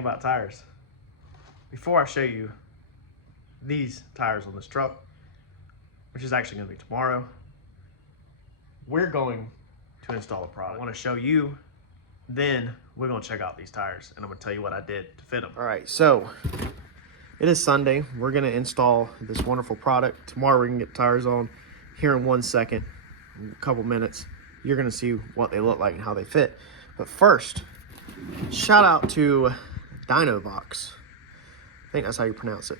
thing about tires. Before I show you these tires on this truck, which is actually going to be tomorrow, we're going to install a product. I want to show you, then we're going to check out these tires, and I'm going to tell you what I did to fit them. All right, so it is Sunday. We're going to install this wonderful product. Tomorrow we can get tires on. Here in 1 second, a couple minutes, you're going to see what they look like and how they fit. But first, shout out to Dynovox. I think that's how you pronounce it.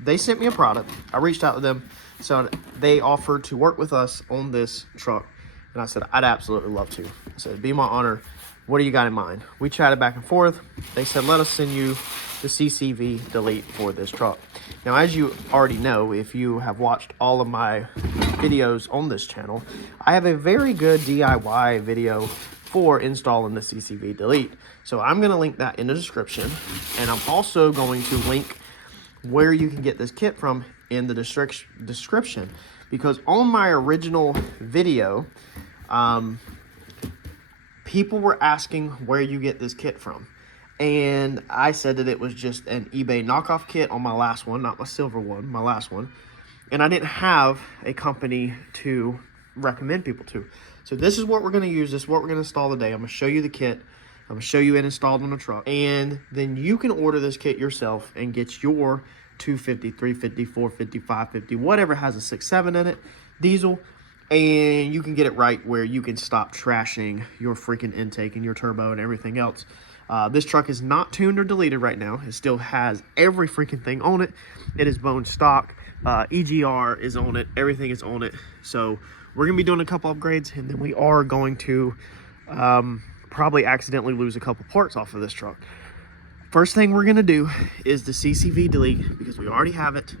They sent me a product. I reached out to them, so they offered to work with us on this truck, and I said I'd absolutely love to. I said it'd be my honor. What do you got in mind? We chatted back and forth. They said let us send you the CCV delete for this truck. Now, as you already know, if you have watched all of my videos on this channel, I have a very good DIY video for installing the CCV delete. So I'm going to link that in the description, and I'm also going to link where you can get this kit from in the description, because on my original video, people were asking where you get this kit from, and I said that it was just an eBay knockoff kit on my last one, not my silver one, my last one, and I didn't have a company to recommend people to. So this is what we're going to use. This is what we're going to install today. I'm going to show you the kit. I'm going to show you it installed on the truck, and then you can order this kit yourself and get your 250, 350, 450, 550, whatever has a 6.7 in it, diesel, and you can get it right where you can stop trashing your freaking intake and your turbo and everything else. This truck is not tuned or deleted right now. It still has every freaking thing on it. It is bone stock. EGR is on it. Everything is on it. So we're going to be doing a couple upgrades, and then we are going to probably accidentally lose a couple parts off of this truck. First thing we're going to do is the CCV delete, because we already have it,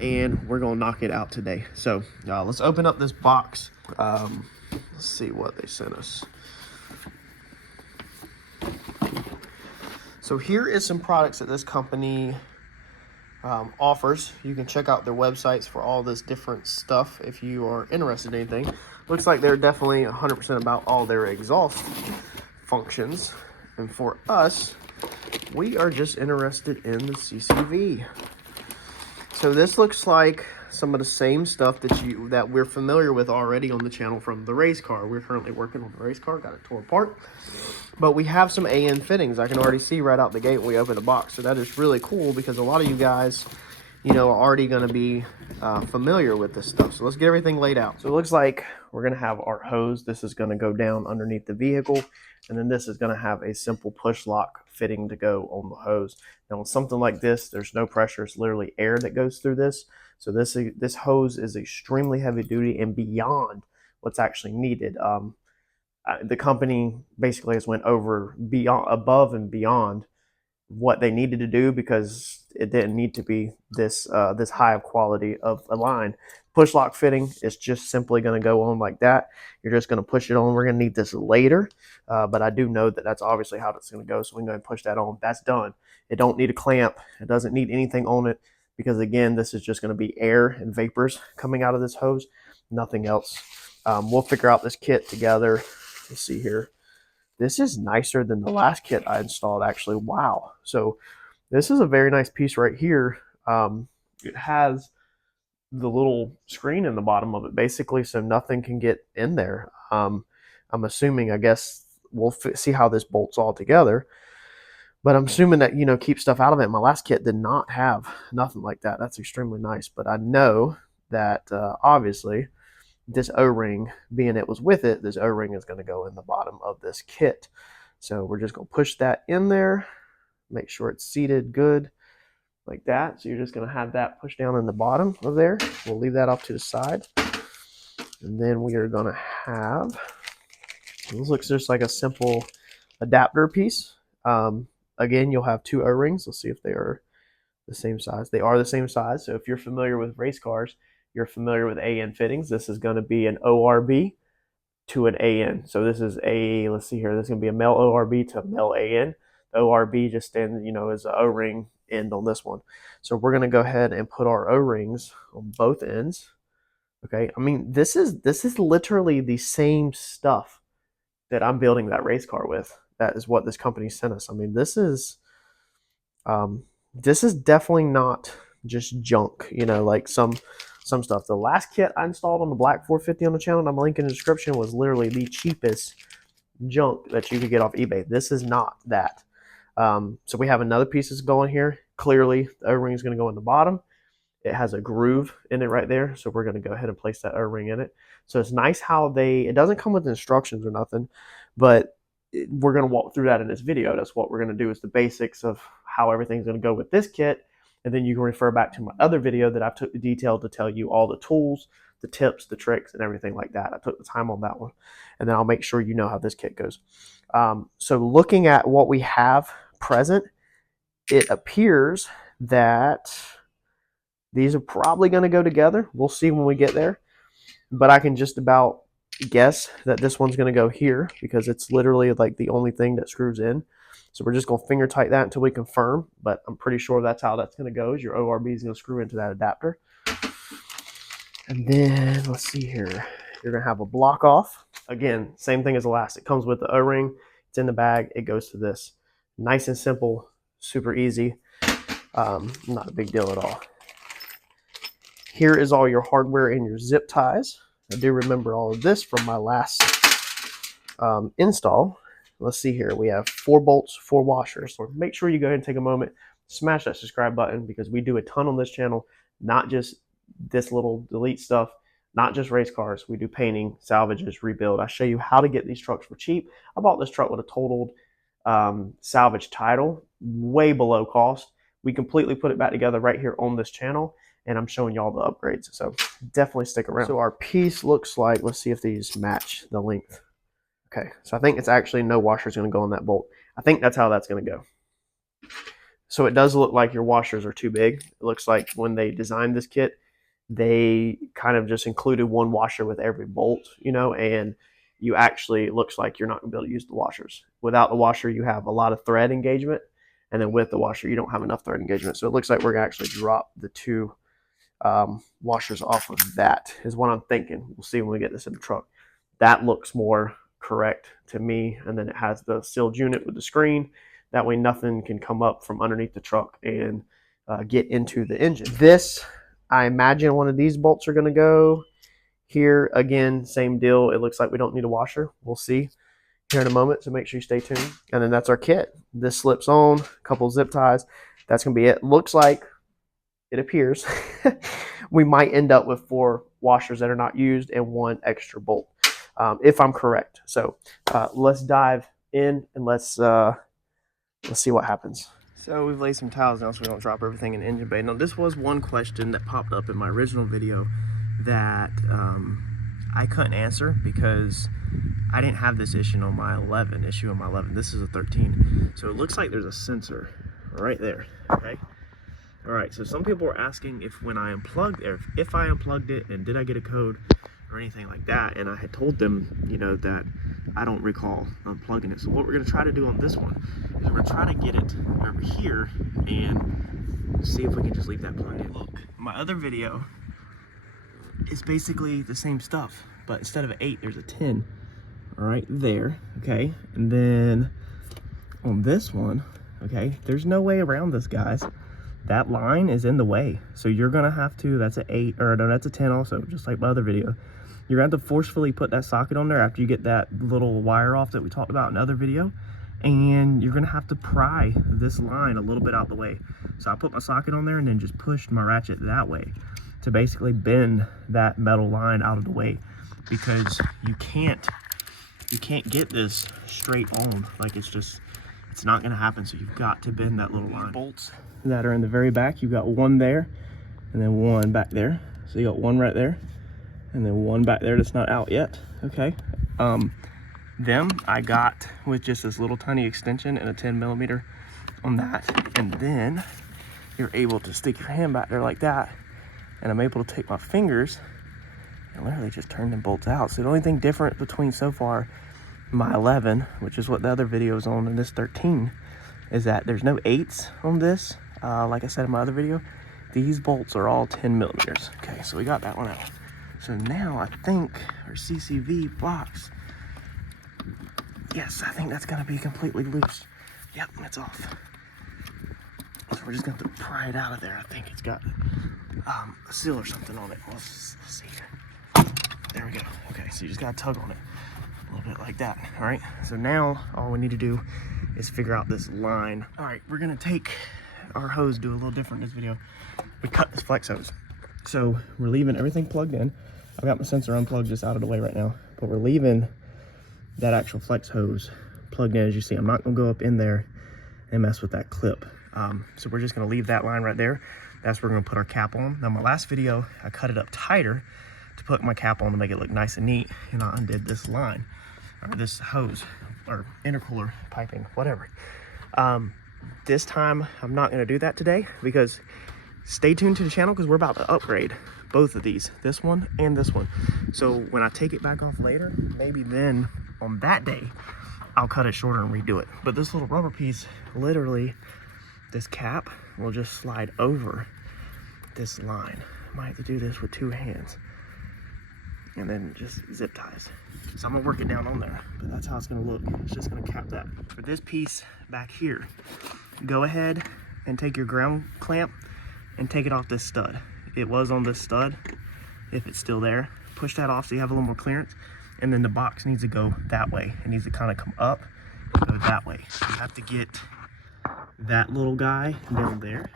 and we're going to knock it out today. So let's open up this box. Let's see what they sent us. So here is some products that this company offers. You can check out their websites for all this different stuff if you are interested in anything. Looks like they're definitely 100% about all their exhaust functions. And for us, we are just interested in the CCV. So this looks like some of the same stuff that we're familiar with already on the channel from the race car. We're currently working on the race car, got it tore apart. But we have some AN fittings. I can already see right out the gate when we open the box. So that is really cool, because a lot of you guys, you know, are already going to be familiar with this stuff. So let's get everything laid out. So it looks like we're going to have our hose. This is going to go down underneath the vehicle. And then this is going to have a simple push lock fitting to go on the hose. Now on something like this, there's no pressure. It's literally air that goes through this. So this hose is extremely heavy duty and beyond what's actually needed. The company basically has went above and beyond what they needed to do, because it didn't need to be this high of quality of a line. Push lock fitting is just simply going to go on like that. You're just going to push it on. We're going to need this later, but I do know that that's obviously how it's going to go, so we can go ahead and push that on. That's done. It don't need a clamp. It doesn't need anything on it, because again, this is just going to be air and vapors coming out of this hose, nothing else. We'll figure out this kit together. Let's see here. This is nicer than the last kit I installed, actually. Wow. So this is a very nice piece right here. It has the little screen in the bottom of it, basically, so nothing can get in there. I'm assuming, I guess, we'll see how this bolts all together. But I'm assuming that, you know, keep stuff out of it. My last kit did not have nothing like that. That's extremely nice. But I know that, obviously, this O-ring, being it was with it, this O-ring is going to go in the bottom of this kit. So we're just going to push that in there, make sure it's seated good like that. So you're just going to have that pushed down in the bottom of there. We'll leave that off to the side. And then we are going to have, this looks just like a simple adapter piece. Again, you'll have two O-rings. Let's see if they are the same size. They are the same size. So if you're familiar with race cars, you're familiar with AN fittings. This is going to be an ORB to an AN. So this is let's see here, this is going to be a male ORB to a male AN. The ORB just stands, you know, as an O-ring end on this one. So we're going to go ahead and put our O-rings on both ends. Okay, I mean, this is literally the same stuff that I'm building that race car with. That is what this company sent us. I mean, this is This is definitely not just junk, you know, like some stuff. The last kit I installed on the black 450 on the channel, and I'm linking in the description, was literally the cheapest junk that you could get off eBay. This is not that. So we have another piece that's going here. Clearly, the O-ring is going to go in the bottom. It has a groove in it right there, so we're going to go ahead and place that O-ring in it. So it's nice how it doesn't come with instructions or nothing, but we're going to walk through that in this video. That's what we're going to do, is the basics of how everything's going to go with this kit, and then you can refer back to my other video that I took the detail to tell you all the tools, the tips, the tricks, and everything like that. I took the time on that one, and then I'll make sure you know how this kit goes. So looking at what we have present, it appears that these are probably going to go together. We'll see when we get there, but I can just about guess that this one's going to go here because it's literally like the only thing that screws in. So we're just going to finger tight that until we confirm, but I'm pretty sure that's how that's going to go. Is your ORB is going to screw into that adapter. And then let's see here. You're going to have a block off. Again, same thing as the last. It comes with the O-ring. It's in the bag. It goes to this. Nice and simple, super easy. Not a big deal at all. Here is all your hardware and your zip ties. I do remember all of this from my last install. Let's see here. We have 4 bolts, 4 washers. So make sure you go ahead and take a moment, smash that subscribe button, because we do a ton on this channel, not just this little delete stuff, not just race cars. We do painting, salvages, rebuild. I show you how to get these trucks for cheap. I bought this truck with a totaled salvage title, way below cost. We completely put it back together right here on this channel, and I'm showing you all the upgrades. So definitely stick around. So our piece looks like, let's see if these match the length. Okay, so I think it's actually no washer is going to go on that bolt. I think that's how that's going to go. So it does look like your washers are too big. It looks like when they designed this kit, they kind of just included one washer with every bolt, you know, and you actually, it looks like you're not going to be able to use the washers. Without the washer, you have a lot of thread engagement, and then with the washer, you don't have enough thread engagement. So it looks like we're going to actually drop the 2 washers off of that, is what I'm thinking. We'll see when we get this in the truck. That looks more correct to me. And then it has the sealed unit with the screen. That way nothing can come up from underneath the truck and get into the engine. This, I imagine one of these bolts are going to go here. Again, same deal. It looks like we don't need a washer. We'll see here in a moment, so make sure you stay tuned. And then that's our kit. This slips on, a couple zip ties. That's going to be it. Looks like, it appears, we might end up with 4 washers that are not used and 1 extra bolt, if I'm correct. So let's dive in and let's see what happens. So we've laid some tiles down so we don't drop everything in the engine bay. Now this was one question that popped up in my original video that I couldn't answer because I didn't have this issue on my 11. This is a 13. So it looks like there's a sensor right there, okay? All right, so some people were asking if when I unplugged, or if I unplugged it, and did I get a code or anything like that, and I had told them, you know, that I don't recall unplugging it. So what we're gonna try to do on this one is we're gonna try to get it over here and see if we can just leave that plugged in. Look, my other video is basically the same stuff, but instead of an 8, there's a 10 right there, okay? And then on this one, okay, there's no way around this, guys. That line is in the way, so you're gonna have to, that's an 8, or no, that's a 10 also, just like my other video. You're gonna have to forcefully put that socket on there after you get that little wire off that we talked about in another video, and you're gonna have to pry this line a little bit out the way. So I put my socket on there and then just pushed my ratchet that way to basically bend that metal line out of the way, because you can't get this straight on. Like, it's not gonna happen. So you've got to bend that little line. Bolts that are in the very back, you've got 1 there and then 1 back there. So you got 1 right there and then 1 back there that's not out yet, okay? Them I got with just this little tiny extension and a 10mm on that, and then you're able to stick your hand back there like that, and I'm able to take my fingers and literally just turn them bolts out. So the only thing different between so far my 11, which is what the other video is on, and this 13, is that there's no 8s on this. Like I said in my other video, these bolts are all 10mm. Okay, so we got that one out. So now I think our CCV box, yes, I think that's gonna be completely loose. Yep, it's off. we're just going to have to pry it out of there. I think it's got a seal or something on it. Let's see here. There we go. Okay, so you just got to tug on it a little bit like that. All right, so now all we need to do is figure out this line. All right, we're going to take our hose, do a little different in this video. We cut this flex hose. So we're leaving everything plugged in. I've got my sensor unplugged just out of the way right now, but we're leaving that actual flex hose plugged in. As you see, I'm not gonna go up in there and mess with that clip. So we're just gonna leave that line right there. That's where we're gonna put our cap on. Now my last video, I cut it up tighter to put my cap on to make it look nice and neat, and I undid this line, or this hose, or intercooler piping, whatever. This time, I'm not gonna do that today, because stay tuned to the channel, because we're about to upgrade both of these, this one and this one. So when I take it back off later, maybe then on that day, I'll cut it shorter and redo it. But this little rubber piece, literally, this cap will just slide over this line. I might have to do this with 2 hands. And then just zip ties. So I'm gonna work it down on there, but that's how it's gonna look. It's just gonna cap that. For this piece back here, go ahead and take your ground clamp and take it off this stud. It was on this stud, if it's still there. Push that off so you have a little more clearance. And then the box needs to go that way. It needs to kind of come up and go that way. You have to get that little guy down there,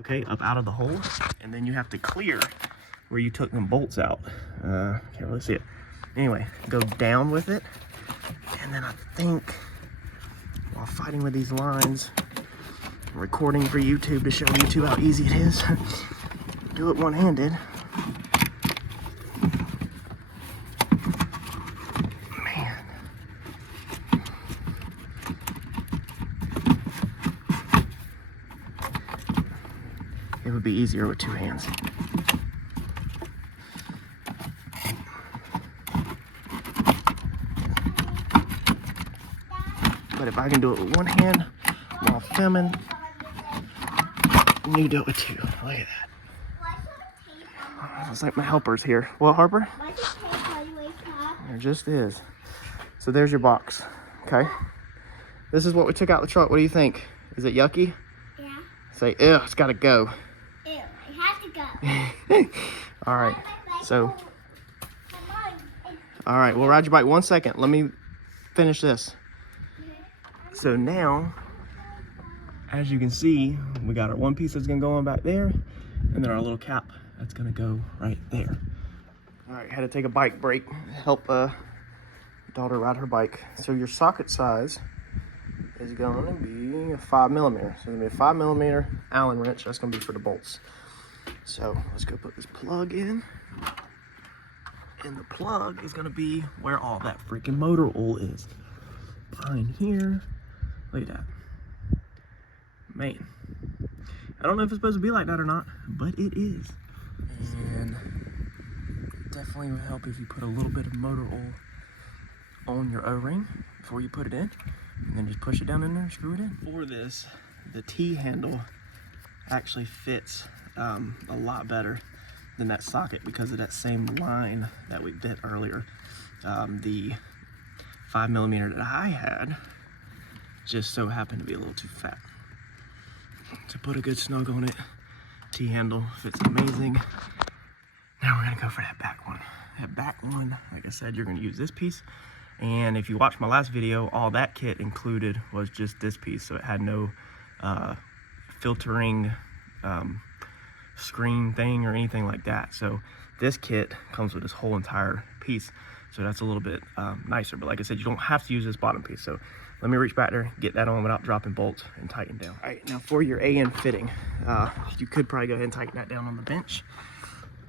okay, up out of the hole. And then you have to clear where you took them bolts out. Can't really see it. Anyway, go down with it. And then I think, while fighting with these lines, I'm recording for YouTube to show YouTube how easy it is. Do it one-handed. Man. It would be easier with 2 hands. But if I can do it with 1 hand while filming, you do it with 2. Look at that. It's like my helper's here. What, Harper? There just is. So there's your box. Okay. This is what we took out the truck. What do you think? Is it yucky? Yeah. Say, ew, it's got to go. Ew, it has to go. All right. So, all right, we'll ride your bike 1 second. Let me finish this. So now, as you can see, we got our one piece that's gonna go on back there, and then our little cap that's gonna go right there. All right, had to take a bike break, help daughter ride her bike. So your socket size is gonna be a 5mm. So it's gonna be a 5mm Allen wrench. That's gonna be for the bolts. So let's go put this plug in. And the plug is gonna be where all that freaking motor oil is. Behind here. Look at that. Man. I don't know if it's supposed to be like that or not, but it is. And definitely would help if you put a little bit of motor oil on your O-ring before you put it in. And then just push it down in there and screw it in. For this, the T-handle actually fits a lot better than that socket because of that same line that we bit earlier. The 5mm that I had just so happened to be a little too fat. To put a good snug on it, T-handle fits amazing. Now we're gonna go for that back one. That back one, like I said, you're gonna use this piece. And if you watched my last video, all that kit included was just this piece. So it had no filtering screen thing or anything like that. So this kit comes with this whole entire piece. So that's a little bit nicer. But like I said, you don't have to use this bottom piece. So let me reach back there, get that on without dropping bolts, and tighten down. All right, now for your AN fitting, you could probably go ahead and tighten that down on the bench.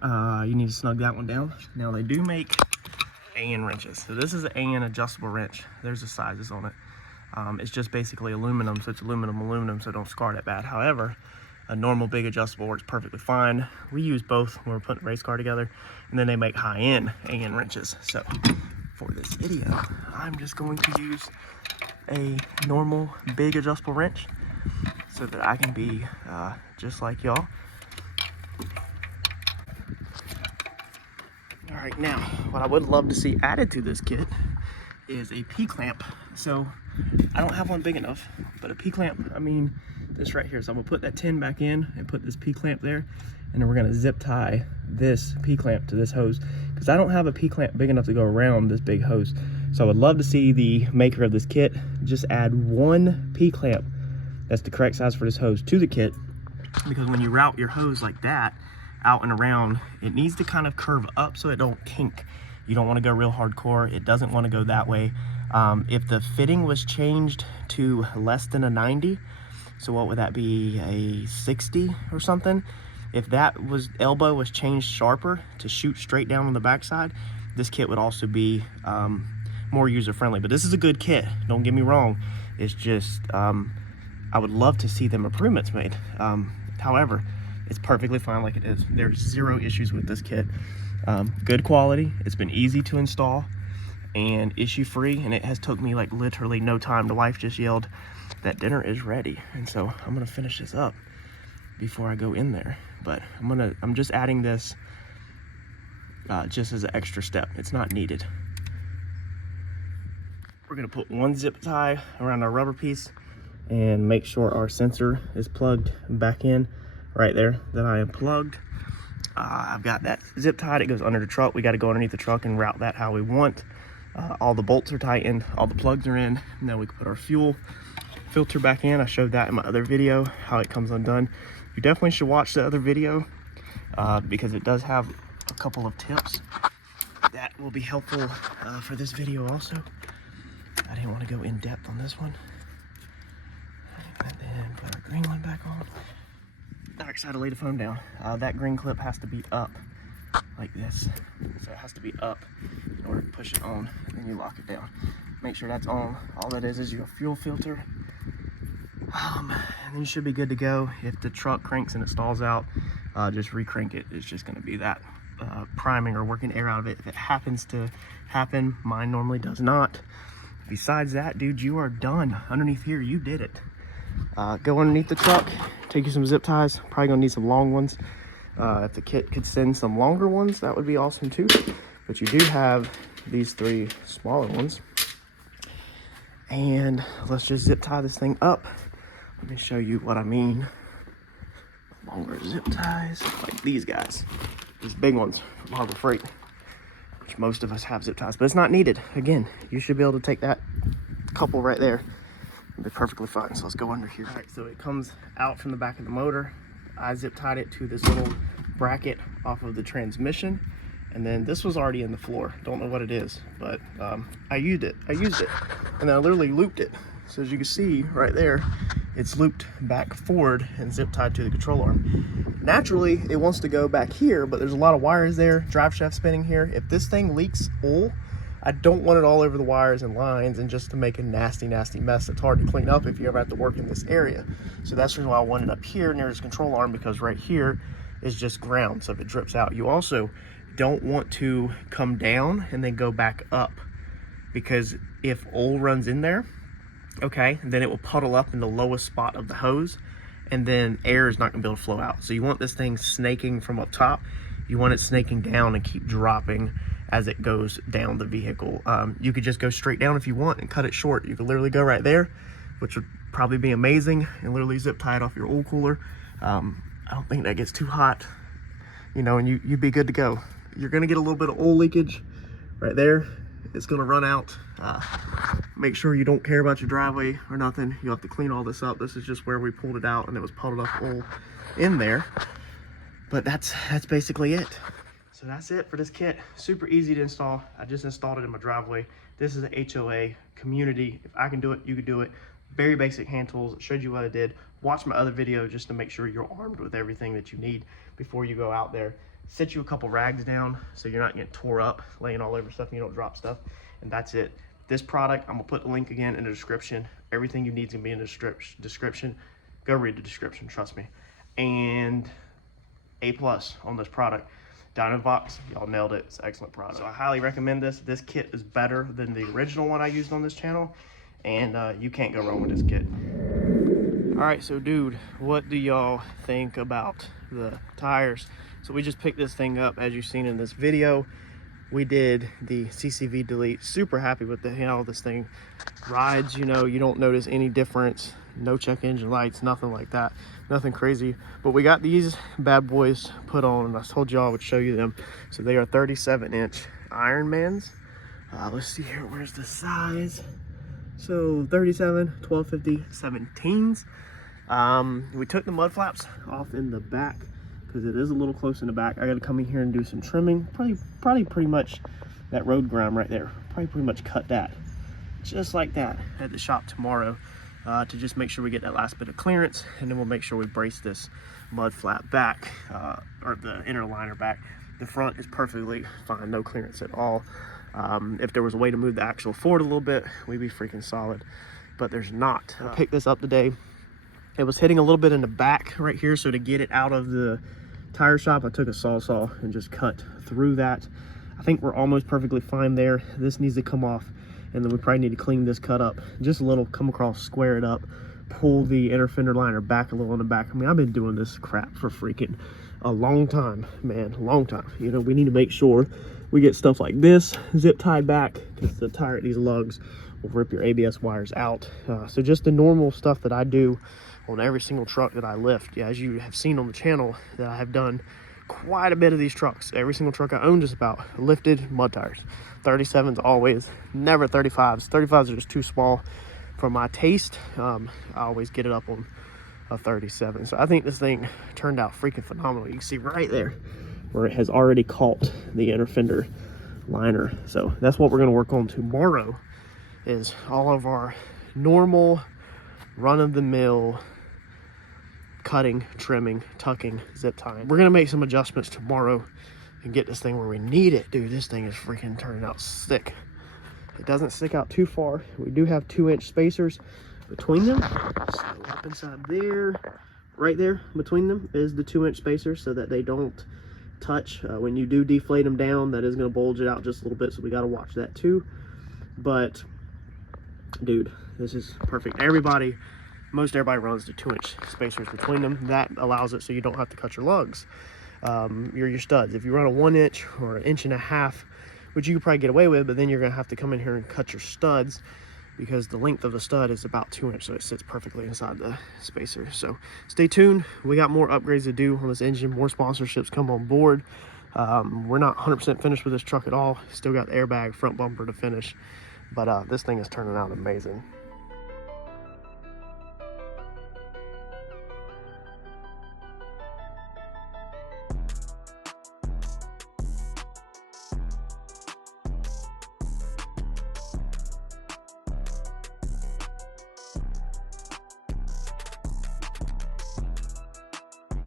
You need to snug that one down. Now they do make AN wrenches. So this is an AN adjustable wrench. There's the sizes on it. It's just basically aluminum, so it's aluminum, so don't scar that bad. However, a normal big adjustable works perfectly fine. We use both when we're putting a race car together, and then they make high-end AN wrenches. So for this video, I'm just going to use a normal big adjustable wrench so that I can be just like y'all. All right, now what I would love to see added to this kit is a P-clamp. So I don't have one big enough, but a P-clamp, I mean, this right here. So I'm gonna put that 10 back in and put this P-clamp there, and then we're gonna zip tie this P-clamp to this hose, because I don't have a P-clamp big enough to go around this big hose. So I would love to see the maker of this kit just add one P-clamp that's the correct size for this hose to the kit, because when you route your hose like that out and around, it needs to kind of curve up so it don't kink. You don't want to go real hardcore. It doesn't want to go that way. If the fitting was changed to less than a 90, so what would that be, a 60 or something? If that elbow was changed sharper to shoot straight down on the backside, this kit would also be more user-friendly. But this is a good kit, don't get me wrong. It's just, I would love to see them improvements made. However, it's perfectly fine like it is. There's zero issues with this kit. Good quality, it's been easy to install and issue-free, and it has took me like literally no time. The wife just yelled that dinner is ready, and so I'm gonna finish this up before I go in there. But I'm just adding this just as an extra step. It's not needed. We're gonna put one zip tie around our rubber piece and make sure our sensor is plugged back in right there, that I am plugged. I've got that zip tied. It goes under the truck. We got to go underneath the truck and route that how we want. All the bolts are tightened, all the plugs are in. Now we can put our fuel filter back in. I showed that in my other video, how it comes undone. You definitely should watch the other video because it does have a couple of tips that will be helpful for this video also. I didn't want to go in depth on this one. And then put our green one back on. Dark side to lay the phone down. That green clip has to be up like this. So it has to be up in order to push it on, and then you lock it down. Make sure that's on. All that is your fuel filter. And then you should be good to go. If the truck cranks and it stalls out, just re-crank it. It's just gonna be that priming or working air out of it. If it happens to happen, mine normally does not. Besides that, dude, you are done. Underneath here, you did it. Go underneath the truck, take you some zip ties. Probably gonna need some long ones. If the kit could send some longer ones, that would be awesome too. But you do have these 3 smaller ones. And let's just zip tie this thing up. Let me show you what I mean. Longer zip ties, like these guys. These big ones from Harbor Freight, which most of us have zip ties, but it's not needed. Again, you should be able to take that couple right there. Be perfectly fine. So let's go under here. All right, so it comes out from the back of the motor. I zip tied it to this little bracket off of the transmission, and then this was already in the floor. Don't know what it is, but I used it, and then I literally looped it. So as you can see right there, it's looped back forward and zip tied to the control arm. Naturally, it wants to go back here, but there's a lot of wires there, drive shaft spinning here. If this thing leaks oil, I don't want it all over the wires and lines and just to make a nasty, nasty mess that's hard to clean up if you ever have to work in this area. So that's the reason why I wanted it up here near this control arm, because right here is just ground, so if it drips out. You also don't want to come down and then go back up, because if oil runs in there, okay, then it will puddle up in the lowest spot of the hose, and then air is not gonna be able to flow out. So you want this thing snaking from up top. You want it snaking down and keep dropping as it goes down the vehicle. You could just go straight down if you want and cut it short. You could literally go right there, which would probably be amazing, and literally zip tie it off your oil cooler. I don't think that gets too hot, you know, and you'd be good to go. You're gonna get a little bit of oil leakage right there. It's gonna run out. Make sure you don't care about your driveway or nothing. You'll have to clean all this up. This is just where we pulled it out and it was puddled up oil in there. But that's basically it. So that's it for this kit. Super easy to install. I just installed it in my driveway. This is an HOA community. If I can do it, you can do it. Very basic hand tools. I showed you what I did. Watch my other video just to make sure you're armed with everything that you need before you go out there. Set you a couple rags down so you're not getting tore up, laying all over stuff and you don't drop stuff. And that's it. This product, I'm gonna put the link again in the description. Everything you need is gonna be in the description. Go read the description, trust me. And A+ on this product. Dynovox, y'all nailed it. It's an excellent product. So I highly recommend this. This kit is better than the original one I used on this channel, and you can't go wrong with this kit. All right, so dude, what do y'all think about the tires? So we just picked this thing up, as you've seen in this video. We did the CCV delete. Super happy with how this thing rides. You know, you don't notice any difference no check engine lights, nothing like that, nothing crazy. But we got these bad boys put on, and I told y'all I would show you them. So they are 37-inch Ironmans. Let's see here, where's the size? So 37, 1250, 17s. We took the mud flaps off in the back because it is a little close in the back. I got to come in here and do some trimming. Probably pretty much that road grime right there. Probably pretty much cut that just like that at the shop tomorrow, to just make sure we get that last bit of clearance, and then we'll make sure we brace this mud flap back, or the inner liner back. The front is perfectly fine, no clearance at all. If there was a way to move the axle forward a little bit, we'd be freaking solid, but there's not. I picked this up today. It was hitting a little bit in the back right here, so to get it out of the tire shop, I took a saw and just cut through that. I think we're almost perfectly fine there. This needs to come off, and then we probably need to clean this cut up just a little, come across, square it up, pull the inner fender liner back a little in the back. I mean, I've been doing this crap for freaking a long time, man, a long time. You know, we need to make sure we get stuff like this zip tied back, because the tire, these lugs will rip your ABS wires out. So just the normal stuff that I do on every single truck that I lift. Yeah, as you have seen on the channel, that I have done quite a bit of these trucks. Every single truck I own just about lifted mud tires. 37s always, never 35s. 35s are just too small for my taste. I always get it up on a 37. So I think this thing turned out freaking phenomenal. You can see right there where it has already caught the inner fender liner. So that's what we're going to work on tomorrow, is all of our normal run-of-the-mill cutting, trimming, tucking, zip tying. We're gonna make some adjustments tomorrow and get this thing where we need it. Dude, this thing is freaking turning out sick. It doesn't stick out too far. We do have 2-inch spacers between them. So up inside there, right there between them is the 2-inch spacer, so that they don't touch. When you do deflate them down, that is gonna bulge it out just a little bit, so we gotta watch that too. But dude, this is perfect. Most everybody runs the 2-inch spacers between them. That allows it so you don't have to cut your lugs, your studs. If you run a 1-inch or 1.5 inch, which you could probably get away with, but then you're gonna have to come in here and cut your studs, because the length of the stud is about 2 inches, so it sits perfectly inside the spacer. So stay tuned. We got more upgrades to do on this engine, more sponsorships come on board. We're not 100% finished with this truck at all. Still got the airbag, front bumper to finish, but this thing is turning out amazing.